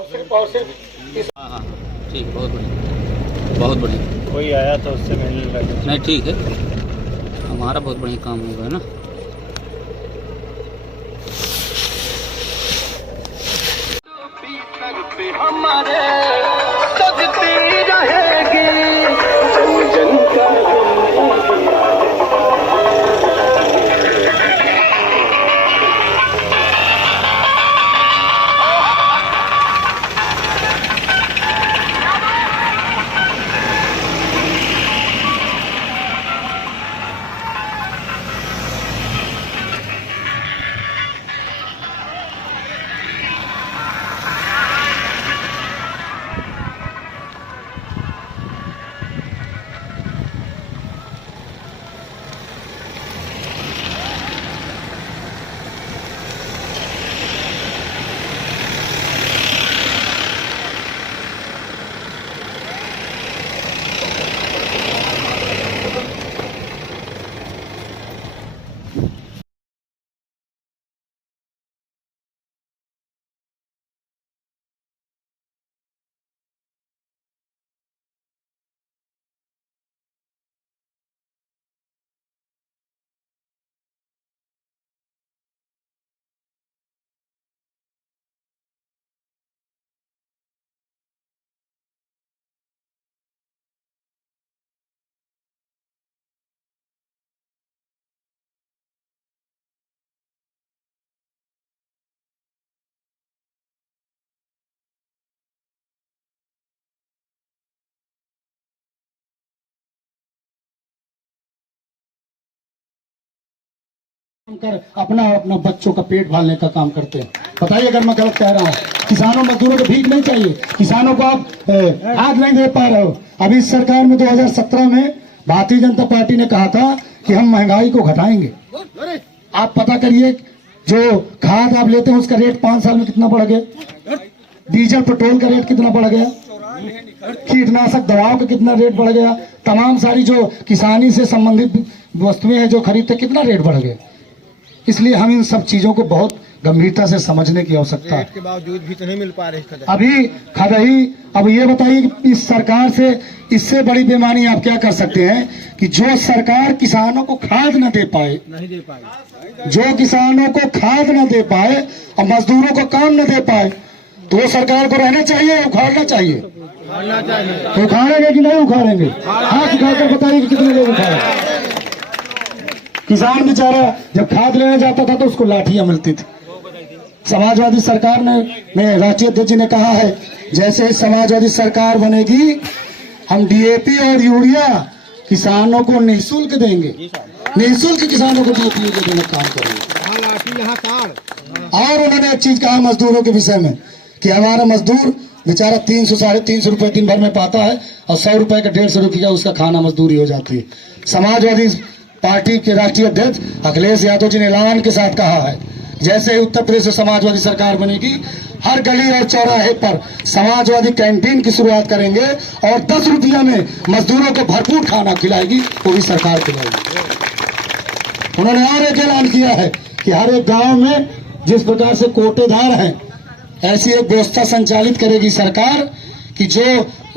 हाँ हाँ ठीक, बहुत बढ़िया, बहुत बढ़िया। कोई आया तो उससे मिलने लगे। नहीं ठीक है, हमारा बहुत बढ़िया काम होगा ना। हमारे जगती रहेगी जन का कर अपना और अपना बच्चों का पेट पालने का काम करते हैं। बताइए अगर मैं गलत कह रहा हूँ। किसानों मजदूरों को भीख नहीं चाहिए, किसानों को आप हाथ नहीं दे पा रहे हो। अभी इस सरकार में 2017 में भारतीय जनता पार्टी ने कहा था कि हम महंगाई को घटाएंगे। आप पता करिए, जो खाद आप लेते हैं उसका रेट 5 साल में कितना बढ़ गया, डीजल पेट्रोल का रेट कितना बढ़ गया, कीटनाशक दवाओं का कितना रेट बढ़ गया, तमाम सारी जो किसानी से संबंधित वस्तुएं हैं जो खरीदते कितना रेट बढ़ गया। इसलिए हम इन सब चीजों को बहुत गंभीरता से समझने की आवश्यकता है। के बावजूद भी तो नहीं मिल पा रहे अभी खदही। अब ये बताइए कि इस सरकार से इससे बड़ी बेईमानी आप क्या कर सकते हैं कि जो सरकार किसानों को खाद न दे पाए, नहीं दे पाए, जो किसानों को खाद न दे पाए और मजदूरों को काम न दे पाए, तो वो सरकार को रहना चाहिए, उखाड़ना चाहिए। तो उखाड़ेंगे कि नहीं उखाड़ेंगे? हाथ उठाकर बताइए कि कितने लोग उखाड़े। किसान बेचारा जब खाद लेने जाता था तो उसको लाठियां मिलती थी। समाजवादी सरकार ने राष्ट्रीय अध्यक्ष जी ने कहा है, जैसे ही समाजवादी सरकार बनेगी हम डीएपी और यूरिया किसानों को निःशुल्क देंगे, निःशुल्क किसानों को डीएपी यूरिया देने का काम करेंगे। और उन्होंने एक चीज कहा मजदूरों के विषय में कि हमारा मजदूर बेचारा 300 साढ़े 300 रुपए दिन भर में पाता है और 100 रुपए का 150 रुपया उसका खाना मजदूरी हो जाती है। समाजवादी पार्टी के राष्ट्रीय अध्यक्ष अखिलेश यादव जी ने ऐलान के साथ कहा है, जैसे ही उत्तर प्रदेश में समाजवादी सरकार बनेगी हर गली और चौराहे पर समाजवादी कैंटीन की शुरुआत करेंगे और 10 रुपया में मजदूरों को भरपूर खाना खिलाएगी, वो भी सरकार खिलाएगी। उन्होंने और एक ऐलान किया है कि हर एक गांव में जिस प्रकार से कोटेदार हैं, ऐसी एक व्यवस्था संचालित करेगी सरकार कि जो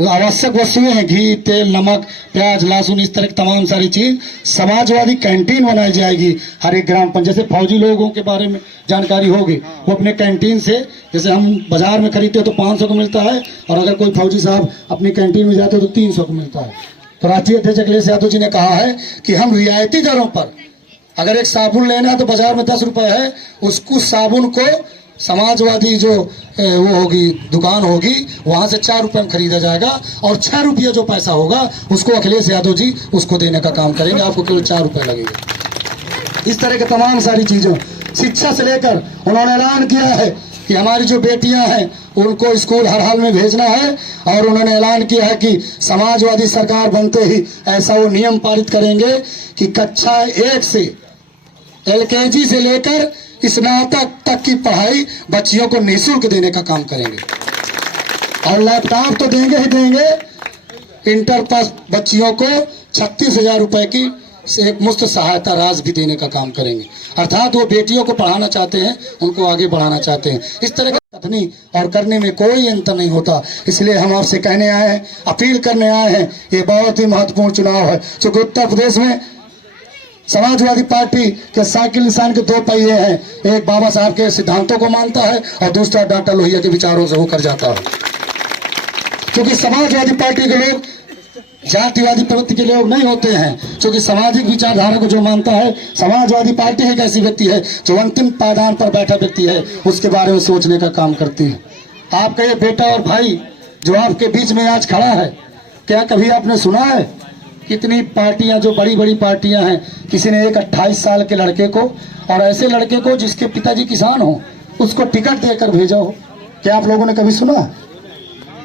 आवश्यक वस्तुएं हैं, घी, तेल, नमक, प्याज, लहसुन, इस तरह की तमाम सारी चीज समाजवादी कैंटीन बनाई जाएगी हर एक ग्राम पंचायत। जैसे फौजी लोगों के बारे में जानकारी होगी, वो अपने कैंटीन से, जैसे हम बाजार में खरीदते हैं तो 500 को मिलता है और अगर कोई फौजी साहब अपनी कैंटीन में जाते हैं तो 300 को मिलता है। तो राष्ट्रीय अध्यक्ष अखिलेश यादव जी ने कहा है कि हम रियायती दरों पर, अगर एक साबुन लेना है तो बाजार में 10 रुपए है, उसको साबुन को समाजवादी जो वो होगी दुकान होगी वहां से 4 रुपए में खरीदा जाएगा और 6 रुपये जो पैसा होगा उसको अखिलेश यादव जी उसको देने का काम करेंगे, आपको केवल 4 रुपए लगेगा। इस तरह के तमाम सारी चीजों, शिक्षा से लेकर उन्होंने ऐलान किया है कि हमारी जो बेटियां हैं उनको स्कूल हर हाल में भेजना है और उन्होंने ऐलान किया है कि समाजवादी सरकार बनते ही ऐसा वो नियम पारित करेंगे कि कक्षा 1 से LKG से लेकर स्नातक तक की पढ़ाई बच्चियों को निःशुल्क देने का काम करेंगे और लैपटॉप तो देंगे ही देंगे। इंटर पास बच्चियों को 36,000 रुपए की एक मुफ्त सहायता राशि भी देने का काम करेंगे। अर्थात वो बेटियों को पढ़ाना चाहते हैं, उनको आगे बढ़ाना चाहते हैं। इस तरह का नहीं और करने में कोई अंतर नहीं होता। इसलिए हम आपसे कहने आए हैं, अपील करने आए हैं, ये बहुत ही महत्वपूर्ण चुनाव है। चूंकि उत्तर प्रदेश में समाजवादी पार्टी के साइकिल निशान के दो पहिए हैं, एक बाबा साहब के सिद्धांतों को मानता है और दूसरा डॉक्टर लोहिया के विचारों से होकर जाता है। क्योंकि समाजवादी पार्टी के लोग जातिवादी प्रवृत्ति के लोग नहीं होते हैं। क्योंकि सामाजिक विचारधारा को जो मानता है, समाजवादी पार्टी एक ऐसी व्यक्ति है जो अंतिम पायदान पर बैठा व्यक्ति है, उसके बारे में सोचने का काम करती है। आपका ये बेटा और भाई जो आपके बीच में आज खड़ा है, क्या कभी आपने सुना है कितनी पार्टियां, जो बड़ी बड़ी पार्टियां हैं, किसी ने एक 28 साल के लड़के को और ऐसे लड़के को जिसके पिताजी किसान हो, उसको टिकट देकर भेजा हो? क्या आप लोगों ने कभी सुना?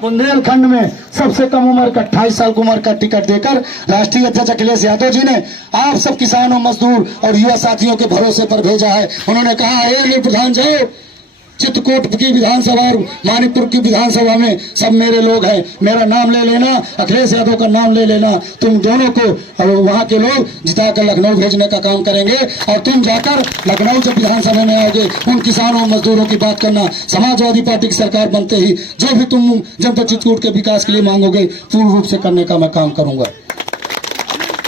बुंदेलखंड में सबसे कम उम्र का 28 साल की उम्र का टिकट देकर राष्ट्रीय अध्यक्ष अखिलेश यादव जी ने आप सब किसानों, मजदूर और युवा साथियों के भरोसे पर भेजा है। उन्होंने कहा, ए प्रधान जाओ, चित्रकूट की विधानसभा और मानिकपुर की विधानसभा में सब मेरे लोग हैं, मेरा नाम ले लेना, अखिलेश यादव का नाम ले लेना, तुम दोनों को वहां के लोग जिताकर लखनऊ भेजने का काम करेंगे और तुम जाकर लखनऊ जब विधानसभा में आओगे उन किसानों मजदूरों की बात करना। समाजवादी पार्टी की सरकार बनते ही जो भी तुम जनता चित्रकूट के विकास के लिए मांगोगे पूर्ण रूप से करने का मैं काम करूंगा।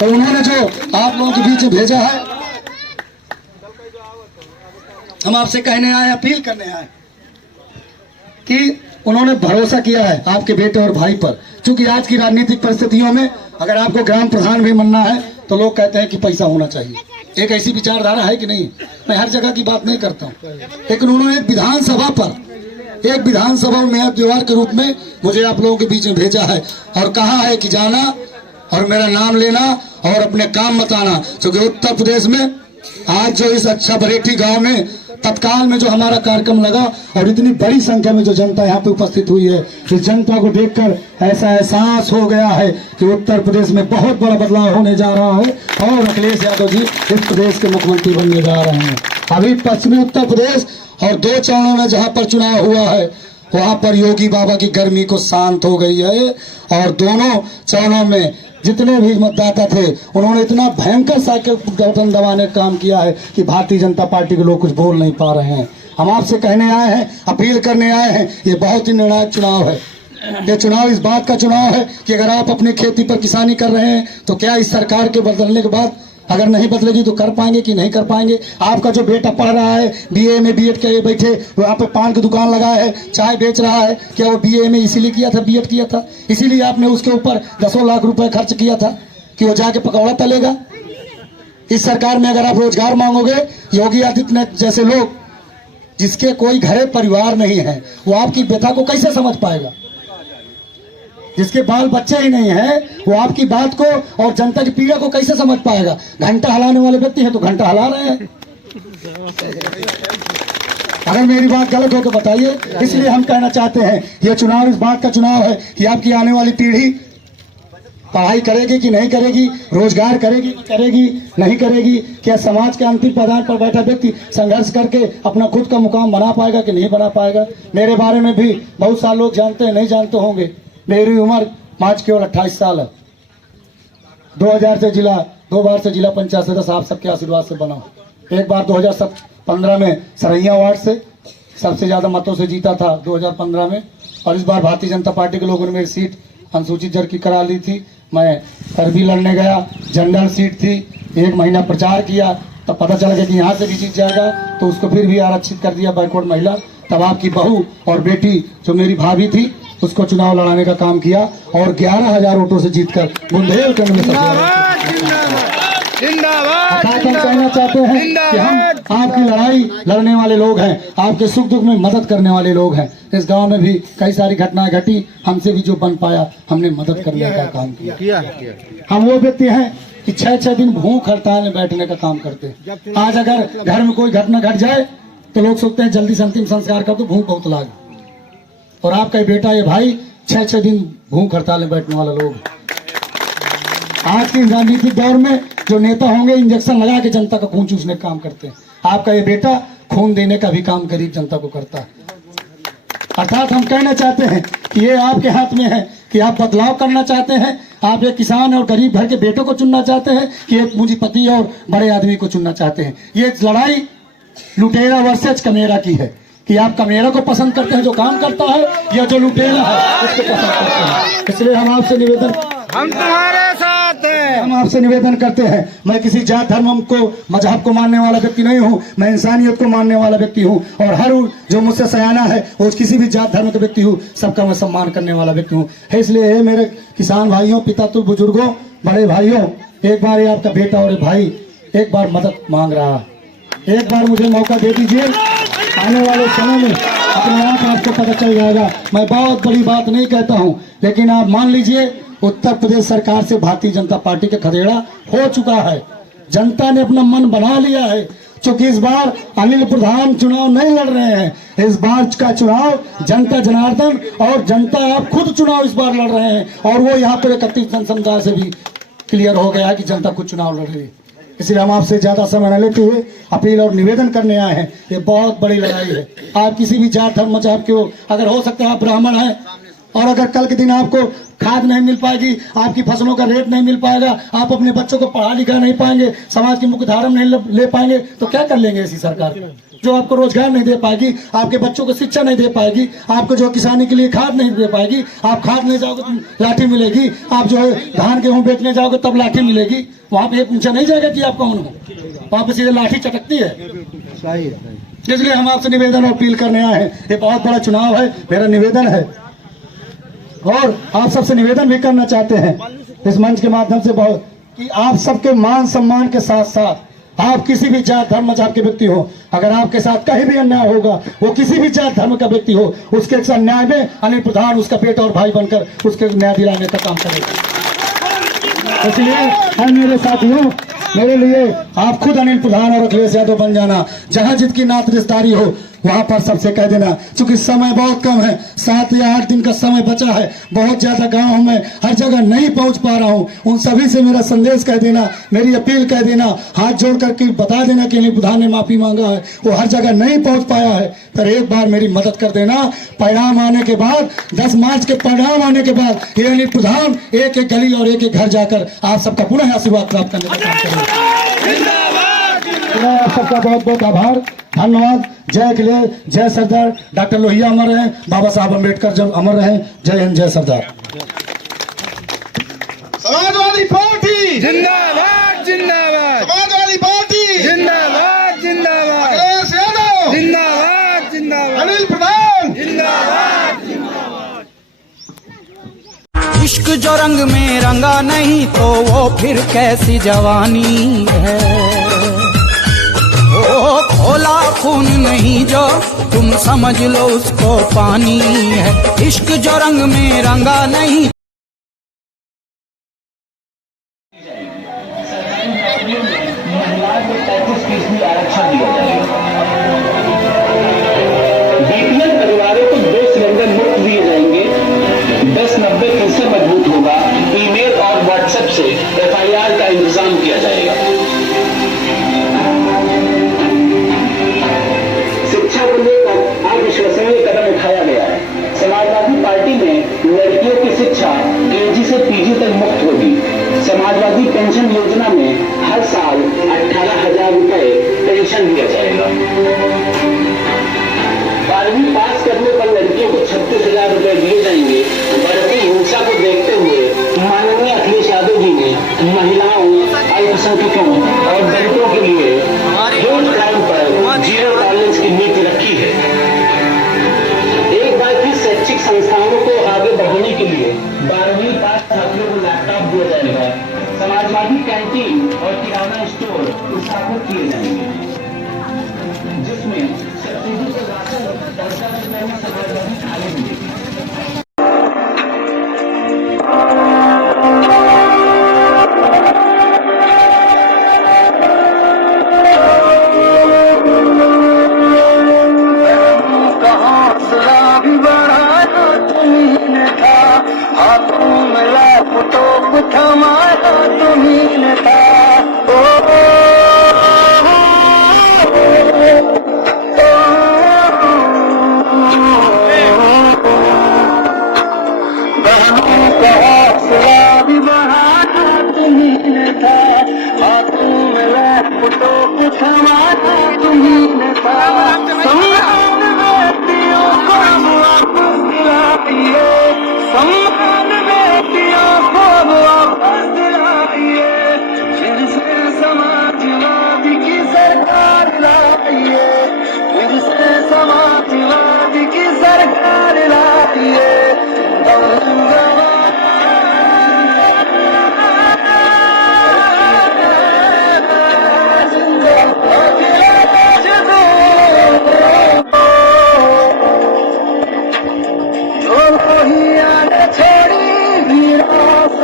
तो उन्होंने जो आप लोगों के बीच भेजा है, हम आपसे कहने आए, अपील करने आए कि उन्होंने भरोसा किया है आपके बेटे और भाई पर। क्योंकि आज की राजनीतिक परिस्थितियों में अगर आपको ग्राम प्रधान भी बनना है तो लोग कहते हैं कि पैसा होना चाहिए। एक ऐसी विचारधारा है कि नहीं? मैं हर जगह की बात नहीं करता हूँ, लेकिन उन्होंने एक विधानसभा में उम्मीदवार के रूप में मुझे आप लोगों के बीच में भेजा है और कहा है कि जाना और मेरा नाम लेना और अपने काम बताना। क्योंकि उत्तर प्रदेश में आज जो इस अच्छा बरेठी गांव में तत्काल में जो हमारा कार्यक्रम लगा और इतनी बड़ी संख्या में जो जनता यहाँ पे उपस्थित हुई है, इस जनता को देखकर ऐसा एहसास हो गया है कि उत्तर प्रदेश में बहुत बड़ा बदलाव होने जा रहा है और अखिलेश यादव जी इस प्रदेश के मुख्यमंत्री बनने जा रहे हैं। अभी पश्चिमी उत्तर प्रदेश और 2 चरणों में जहाँ पर चुनाव हुआ है, वहाँ पर योगी बाबा की गर्मी को शांत हो गई है और दोनों चरणों में जितने भी मतदाता थे उन्होंने इतना भयंकर साइकिल बटन दबाने का काम किया है कि भारतीय जनता पार्टी के लोग कुछ बोल नहीं पा रहे हैं। हम आपसे कहने आए हैं, अपील करने आए हैं, ये बहुत ही निर्णायक चुनाव है। ये चुनाव इस बात का चुनाव है कि अगर आप अपनी खेती पर किसानी कर रहे हैं तो क्या इस सरकार के बदलने के बाद अगर नहीं बदलेगी तो कर पाएंगे कि नहीं कर पाएंगे? आपका जो बेटा पढ़ रहा है, बीए में बीएड के बैठे वहाँ पे पान की दुकान लगाया है, चाय बेच रहा है, क्या वो बीए में इसीलिए किया था, बीएड किया था? इसीलिए आपने उसके ऊपर 10 लाख रुपए खर्च किया था कि वो जाके पकौड़ा तलेगा? इस सरकार में अगर आप रोजगार मांगोगे, योगी आदित्यनाथ जैसे लोग जिसके कोई घरे परिवार नहीं है, वो आपकी व्यथा को कैसे समझ पाएगा? जिसके बाल बच्चे ही नहीं है, वो आपकी बात को और जनता की पीड़ा को कैसे समझ पाएगा? घंटा हिलाने वाले व्यक्ति हैं तो घंटा हिला रहे हैं। अगर मेरी बात गलत हो तो बताइए। इसलिए हम कहना चाहते हैं, ये चुनाव इस बात का चुनाव है कि आपकी आने वाली पीढ़ी पढ़ाई करेगी कि नहीं करेगी, रोजगार करेगी कि करेगी नहीं करेगी, क्या समाज के अंतिम पायदान पर बैठा व्यक्ति संघर्ष करके अपना खुद का मुकाम बना पाएगा कि नहीं बना पाएगा? मेरे बारे में भी बहुत सारे लोग जानते हैं, नहीं जानते होंगे। मेरी उम्र आज केवल 28 साल है। 2000 से जिला 2 बार से जिला पंचायत सदस्य आप सबके आशीर्वाद से बना। एक बार 2015 में सरैया वार्ड से सबसे ज्यादा मतों से जीता था 2015 में, और इस बार भारतीय जनता पार्टी के लोगों ने मेरी सीट अनुसूचित जाति की करा ली थी। मैं करबी लड़ने गया, जनरल सीट थी, 1 महीना प्रचार किया, तब पता चला कि यहाँ से भी जीत जाएगा तो उसको फिर भी आरक्षित कर दिया बैकवर्ड महिला। तब आपकी बहू और बेटी जो मेरी भाभी थी उसको चुनाव लड़ाने का काम किया और 11,000 वोटों से जीतकर बुंदेलखंड में हम कहना चाहते हैं कि हम आपकी लड़ाई लड़ने वाले लोग हैं, आपके सुख दुख में मदद करने वाले लोग हैं। इस गांव में भी कई सारी घटनाएं घटी, हमसे भी जो बन पाया हमने मदद करने का काम किया। हम वो व्यक्ति हैं कि 6-6 दिन भूख हड़ताल में बैठने का काम करते हैं। आज अगर घर में कोई घटना घट जाए तो लोग सोचते हैं जल्दी से अंतिम संस्कार कर दो, भूख बहुत लागे। और आपका ये बेटा ये भाई 6-6 दिन भूख हड़ताल में बैठने वाला लोग। आज के राजनीतिक दौर में जो नेता होंगे इंजेक्शन लगा के जनता का खून चूसने का काम करते हैं। आपका ये बेटा खून देने का भी काम गरीब जनता को करता है। अर्थात हम कहना चाहते हैं कि ये आपके हाथ में है कि आप बदलाव करना चाहते हैं। आप एक किसान और गरीब घर के बेटों को चुनना चाहते हैं कि एक पूंजीपति और बड़े आदमी को चुनना चाहते हैं। ये लड़ाई लुटेरा वर्सेज कमेरा की है कि आप कमेरा को पसंद करते हैं जो काम करता है, या जो लुटेरा है उसको पसंद करते हैं। इसलिए हम आपसे निवेदन करते हैं, मैं किसी जात धर्म को मजहब को मानने वाला व्यक्ति नहीं हूँ, मैं इंसानियत को मानने वाला व्यक्ति हूँ, और हर जो मुझसे सयाना है वो किसी भी जात धर्म का व्यक्ति हूँ, सबका मैं सम्मान करने वाला व्यक्ति हूँ। इसलिए हे मेरे किसान भाइयों, पिता तुल बुजुर्गों, बड़े भाइयों, एक बार ये आपका बेटा और भाई एक बार मदद मांग रहा है, एक बार मुझे मौका दे दीजिए। आने वाले समय में अपने आप आपको पता चल जाएगा। मैं बहुत बड़ी बात नहीं कहता हूँ, लेकिन आप मान लीजिए उत्तर प्रदेश सरकार से भारतीय जनता पार्टी का खदेड़ा हो चुका है। जनता ने अपना मन बना लिया है, क्योंकि इस बार अनिल प्रधान चुनाव नहीं लड़ रहे हैं, इस बार का चुनाव जनता जनार्दन और जनता आप खुद चुनाव इस बार लड़ रहे हैं। और वो यहाँ पर 31 जनसमुदाय से भी क्लियर हो गया कि जनता खुद चुनाव लड़ रही है। इसलिए हम आपसे ज्यादा समय न लेते हुए अपील और निवेदन करने आए हैं। ये बहुत बड़ी लड़ाई है। आप किसी भी जात धर्म मजहब के हो, अगर हो सकता है आप ब्राह्मण हैं, और अगर कल के दिन आपको खाद नहीं मिल पाएगी, आपकी फसलों का रेट नहीं मिल पाएगा, आप अपने बच्चों को पढ़ा लिखा नहीं पाएंगे, समाज की मुख्य धारा नहीं ले पाएंगे, तो क्या कर लेंगे ऐसी सरकार जो आपको रोजगार नहीं दे पाएगी, आपके बच्चों को शिक्षा नहीं दे पाएगी, आपको जो किसानी के लिए खाद नहीं दे पाएगी। आप खाद ले जाओगे तो लाठी मिलेगी, आप जो है धान गेहूं बेचने जाओगे तब लाठी मिलेगी। वहां पे पूछा नहीं जाएगा कि आप कौन हो, वहां पे सीधे लाठी चटकती है। इसलिए हम आपसे निवेदन और अपील करने आए हैं। ये बहुत बड़ा चुनाव है, मेरा निवेदन है, और आप सबसे निवेदन भी करना चाहते हैं इस मंच के माध्यम से बहुत, कि आप सबके मान सम्मान के साथ साथ आप किसी भी जात धर्म मजहब के व्यक्ति हो, अगर आपके साथ कहीं भी अन्याय होगा, वो किसी भी जात धर्म का व्यक्ति हो, उसके साथ न्याय में अनिल प्रधान उसका बेटा और भाई बनकर उसके न्याय दिलाने का काम करेगा। इसलिए मेरे साथियों, मेरे लिए आप खुद अनिल प्रधान और अखिलेश यादव बन जाना। जहां जितकी नात रिश्तेदारी हो वहां पर सबसे कह देना, क्योंकि समय बहुत कम है, 7 या 8 दिन का समय बचा है। बहुत ज्यादा गांव में हर जगह नहीं पहुंच पा रहा हूं, उन सभी से मेरा संदेश कह देना, मेरी अपील कह देना, हाथ जोड़ करके बता देना कि अनिल प्रधान ने माफी मांगा है, वो हर जगह नहीं पहुंच पाया है, पर एक बार मेरी मदद कर देना। परिणाम आने के बाद, 10 मार्च के परिणाम आने के बाद ये अनिल प्रधान एक एक गली और एक एक घर जाकर आप सबका पुनः आशीर्वाद प्राप्त करने का काम करेगा। आप सबका बहुत बहुत आभार, धन्यवाद। जय अखिलेश, जय सरदार। डॉक्टर लोहिया अमर रहे, बाबा साहब अम्बेडकर जब अमर रहे। जय हिंद, जय सरदार। समाजवादी पार्टी जिंदाबाद जिंदाबाद, समाजवादी पार्टी जिंदाबाद जिंदाबाद, अखिलेश यादव जिंदाबाद जिंदाबाद, अनिल प्रधान जिंदाबाद। इश्क जो रंग में रंगा नहीं तो वो फिर कैसी जवानी है। ओ खोला खून नहीं जो तुम समझ लो उसको पानी है। इश्क जो रंग में रंगा नहीं। महिलाओं को 35% आरक्षण दिया जाएगा। बीपीएल परिवारों को 2 सिलेंडर मुफ्त दिए जाएंगे। 10-90 कैसे मजबूत होगा, ईमेल और व्हाट्सएप से FIR का इंतजाम किया जाएगा। शिक्षा को लेकर अविश्वसनीय कदम उठाया गया है। समाजवादी पार्टी में लड़कियों की शिक्षा KG से PG तक मुफ्त होगी। समाजवादी पेंशन योजना में हर साल 18,000 रुपए पेंशन दिया जाएगा। 12वीं पास करने पर लड़कियों को 36,000 रुपए दिए जाएंगे। बढ़ती हिंसा को देखते हुए माननीय अखिलेश यादव जी ने महिलाओं, अल्पसंख्यकों और दलितों के लिए हेट क्राइम पर जीरो टॉलरेंस की नीति रखी है। एक बार फिर शैक्षिक संस्थानों को आगे बढ़ाने के लिए 12वीं पास छात्रों को लैपटॉप दिया जाएगा। समाजवादी कैंटीन और किराना स्टोर स्थापित किए जाएंगे, जिसमें सब्सिडी से राशन और समाजवादी थाली मिलेगी। तुम्ही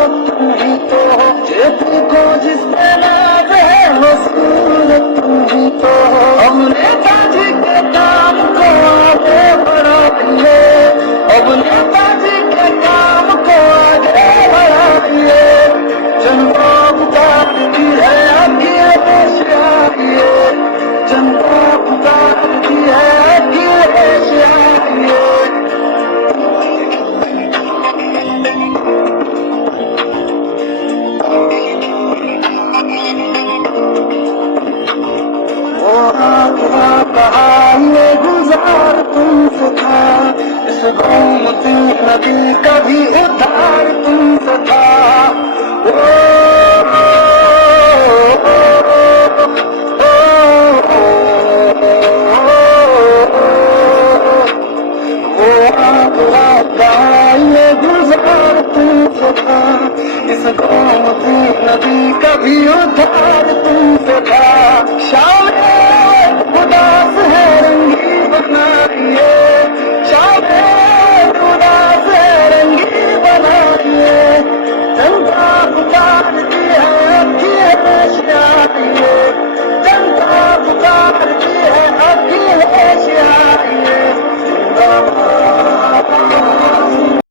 तुम ही तो हो, जेपी को जिस पे नाज है वो सूरत तुम ही तो हो। अब नेताजी के काम को आगे बढ़ा दिए, अब नेताजी के काम को आगे बढ़ा दिए। जनता पुकारती है अखिलेश आइए, जनता पुकारती है अखिलेश आइए। कहा ये गुजार तुमसे था, इस गोमती नदी का भी उद्धार तुमसे था।